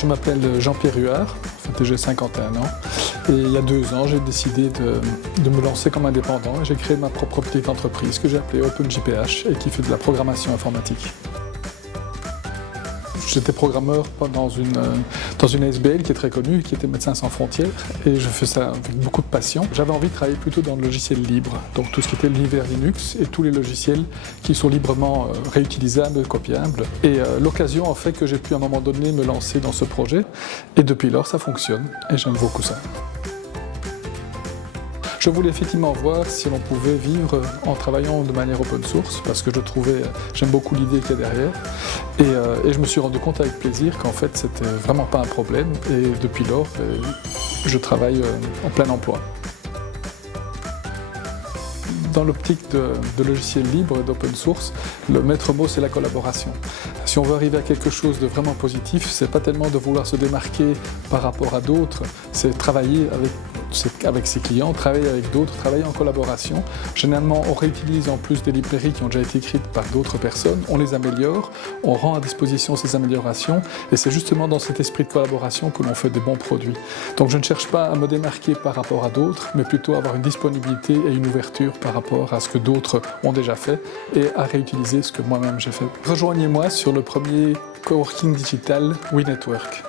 Je m'appelle Jean-Pierre Huard, j'ai 51 ans et il y a 2 ans j'ai décidé de me lancer comme indépendant et j'ai créé ma propre petite entreprise que j'ai appelée OpenJPH et qui fait de la programmation informatique. J'étais programmeur dans une ASBL qui est très connue, qui était Médecins sans frontières, et je fais ça avec beaucoup de passion. J'avais envie de travailler plutôt dans le logiciel libre, donc tout ce qui était l'univers Linux et tous les logiciels qui sont librement réutilisables, copiables. Et l'occasion a fait que j'ai pu à un moment donné me lancer dans ce projet, et depuis lors ça fonctionne, et j'aime beaucoup ça. Je voulais effectivement voir si l'on pouvait vivre en travaillant de manière open source parce que j'aime beaucoup l'idée qu'il y a derrière et je me suis rendu compte avec plaisir qu'en fait c'était vraiment pas un problème et depuis lors je travaille en plein emploi. Dans l'optique de logiciels libres et d'open source, le maître mot c'est la collaboration. Si on veut arriver à quelque chose de vraiment positif, c'est pas tellement de vouloir se démarquer par rapport à d'autres, c'est travailler avec ses clients, travailler avec d'autres, travailler en collaboration. Généralement, on réutilise en plus des librairies qui ont déjà été écrites par d'autres personnes, on les améliore, on rend à disposition ces améliorations et c'est justement dans cet esprit de collaboration que l'on fait de bons produits. Donc je ne cherche pas à me démarquer par rapport à d'autres, mais plutôt à avoir une disponibilité et une ouverture par rapport à ce que d'autres ont déjà fait et à réutiliser ce que moi-même j'ai fait. Rejoignez-moi sur le premier coworking digital WeNetwork.